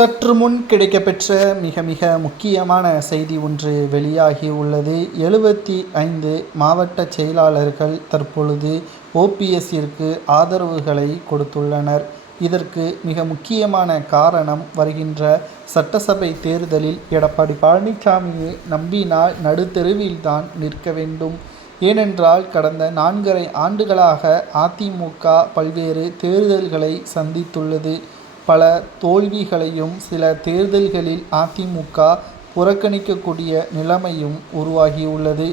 சற்று முன் கிடைக்கப்பெற்ற மிக மிக முக்கியமான செய்தி ஒன்று வெளியாகி உள்ளது. 75 மாவட்ட செயலாளர்கள் தற்பொழுது ஓபிஎஸ்ஸிற்கு ஆதரவுகளை கொடுத்துள்ளனர். இதற்கு மிக முக்கியமான காரணம், வருகின்ற சட்டசபை தேர்தலில் எடப்பாடி பழனிசாமியை நம்பினால் நடுத்தெருவில்தான் நிற்க வேண்டும். ஏனென்றால் கடந்த 4.5 ஆண்டுகளாக அதிமுக பல்வேறு தேர்தல்களை சந்தித்துள்ளது. பல தோல்விகளையும், சில தேர்தல்களில் அதிமுக புறக்கணிக்கக்கூடிய நிலைமையும் உருவாகியுள்ளது.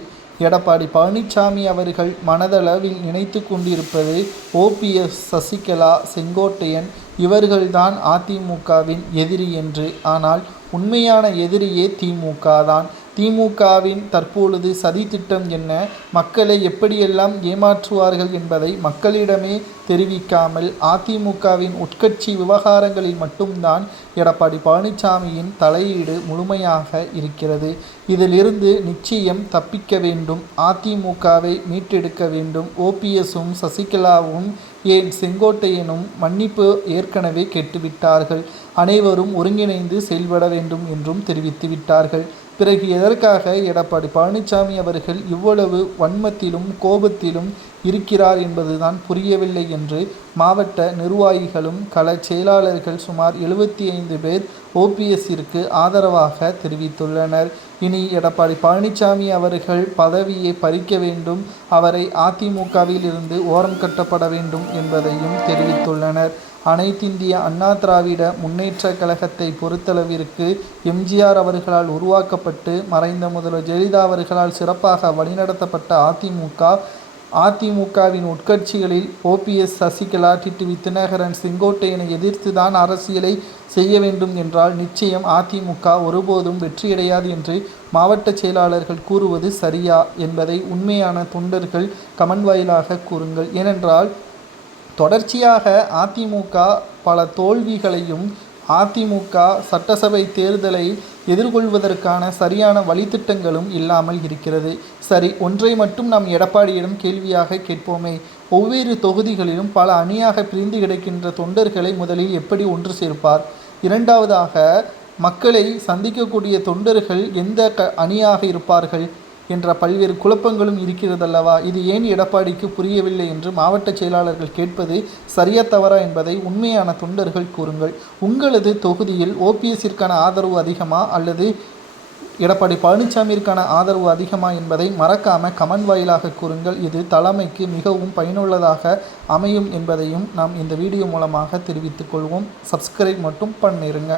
எடப்பாடி பழனிசாமி அவர்கள் மனதளவில் நினைத்து கொண்டிருப்பது ஓபிஎஸ், சசிகலா, செங்கோட்டையன் இவர்கள்தான் அதிமுகவின் எதிரி என்று. ஆனால் உண்மையான எதிரியே திமுக தான். திமுகவின் தற்பொழுது சதித்திட்டம் என்ன, மக்களை எப்படியெல்லாம் ஏமாற்றுவார்கள் என்பதை மக்களிடமே தெரிவிக்காமல் அதிமுகவின் உட்கட்சி விவகாரங்களில் மட்டும்தான் எடப்பாடி பழனிசாமியின் தலையீடு முழுமையாக இருக்கிறது. இதிலிருந்து நிச்சயம் தப்பிக்க வேண்டும். அதிமுகவை மீட்டெடுக்க வேண்டும். ஓபிஎஸும் சசிகலாவும், ஏன் செங்கோட்டையனும் மன்னிப்பு ஏற்கனவே கேட்டுவிட்டார்கள். அனைவரும் ஒருங்கிணைந்து செயல்பட வேண்டும் என்றும் தெரிவித்துவிட்டார்கள். பிறகு எதற்காக எடப்பாடி பழனிசாமி அவர்கள் இவ்வளவு வன்மத்திலும் கோபத்திலும் இருக்கிறார் என்பதுதான் புரியவில்லை என்று மாவட்ட நிர்வாகிகளும் கள செயலாளர்கள் சுமார் 75 பேர் ஓபிஎஸ்ஸிற்கு ஆதரவாக தெரிவித்துள்ளனர். இனி எடப்பாடி பழனிசாமி அவர்கள் பதவியை பறிக்க வேண்டும், அவரை அதிமுகவில் இருந்து ஓரம் கட்டப்பட வேண்டும் என்பதையும் தெரிவித்துள்ளனர். அனைத்திந்திய அண்ணா திராவிட முன்னேற்ற கழகத்தை பொறுத்தளவிற்கு எம்ஜிஆர் அவர்களால் உருவாக்கப்பட்டு மறைந்த முதல்வர் ஜெயலலிதா அவர்களால் சிறப்பாக வழிநடத்தப்பட்ட அதிமுகவின் உட்கட்சிகளில் ஓபிஎஸ், சசிகலா, டிடிவி தினகரன், செங்கோட்டையனை எதிர்த்துதான் அரசியலை செய்ய வேண்டும் என்றால் நிச்சயம் அதிமுக ஒருபோதும் வெற்றியடையாது என்று மாவட்ட செயலாளர்கள் கூறுவது சரியா என்பதை உண்மையான தொண்டர்கள் கமெண்ட் வாயிலாக கூறுங்கள். ஏனென்றால் தொடர்ச்சியாக அதிமுக பல தோல்விகளையும், அதிமுக சட்டசபை தேர்தலை எதிர்கொள்வதற்கான சரியான வழித்திட்டங்களும் இல்லாமல் இருக்கிறது. சரி, ஒன்றை மட்டும் நாம் எடப்பாடியிடம் கேள்வியாக கேட்போமே. ஒவ்வொரு தொகுதிகளிலும் பல அணியாக பிரிந்து கிடக்கின்ற தொண்டர்களை முதலில் எப்படி ஒன்று சேர்ப்பார்? இரண்டாவதாக, மக்களை சந்திக்கக்கூடிய தொண்டர்கள் எந்த அணியாக இருப்பார்கள் என்ற பல்வேறு குழப்பங்களும் இருக்கிறதல்லவா? இது ஏன் எடப்பாடிக்கு புரியவில்லை என்று மாவட்ட செயலாளர்கள் கேட்பது சரியா தவறா என்பதை உண்மையான தொண்டர்கள் கூறுங்கள். உங்களது தொகுதியில் ஓபிஎஸ்ஸிற்கான ஆதரவு அதிகமா அல்லது எடப்பாடி பழனிசாமிற்கான ஆதரவு அதிகமா என்பதை மறக்காம கமெண்ட் வாயிலாக கூறுங்கள். இது தலைமைக்கு மிகவும் பயனுள்ளதாக அமையும் என்பதையும் நாம் இந்த வீடியோ மூலமாக தெரிவித்துக் கொள்வோம். சப்ஸ்கிரைப் மட்டும் பண்ணிருங்க.